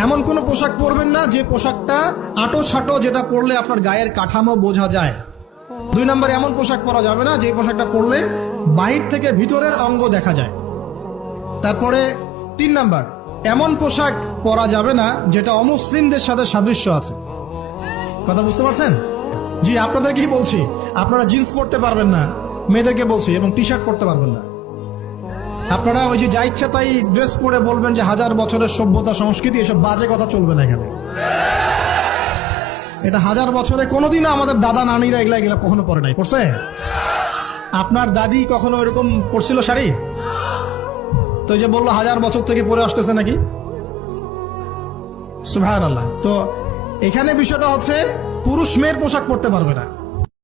এমন কোন পোশাক পরবেন না যে পোশাকটা আটো সাটো যেটা পরলে আপনার গায়ের কাঠামো বোঝা যায়। দুই নম্বর, এমন পোশাক পরা যাবে না যে পোশাকটা পরলে বাহির থেকে ভিতরের অঙ্গ দেখা যায়। তারপরে তিন নাম্বার, এমন পোশাক পরা যাবে না যেটা অমুসলিমদের সাথে সাদৃশ্য আছে। কথা বুঝতে পারছেন? জি, আপনাদেরকেই বলছি, আপনারা জিন্স পরতে পারবেন না, মেয়েদেরকে বলছি, এবং টি শার্ট পরতে পারবেন না। আপনারা ওই যে যা ইচ্ছা তাই ড্রেস পরে বলবেন যে হাজার বছরের সভ্যতা, সংস্কৃতি, এসব বাজে কথা চলবে না এখানে। এটা হাজার বছরে কোনোদিনও আমাদের দাদা, নানিরা এগুলা এগুলা কখনো পরে নাই। পড়ছে? আপনার দাদি কখনো এরকম পড়ছিল শাড়ি? তো যে বলল হাজার বছর থেকে পরে আসতেছে নাকি? সুহান আল্লাহ তো এখানে বিষয়টা হচ্ছে পুরুষ মেয়ের পোশাক পরতে পারবে না।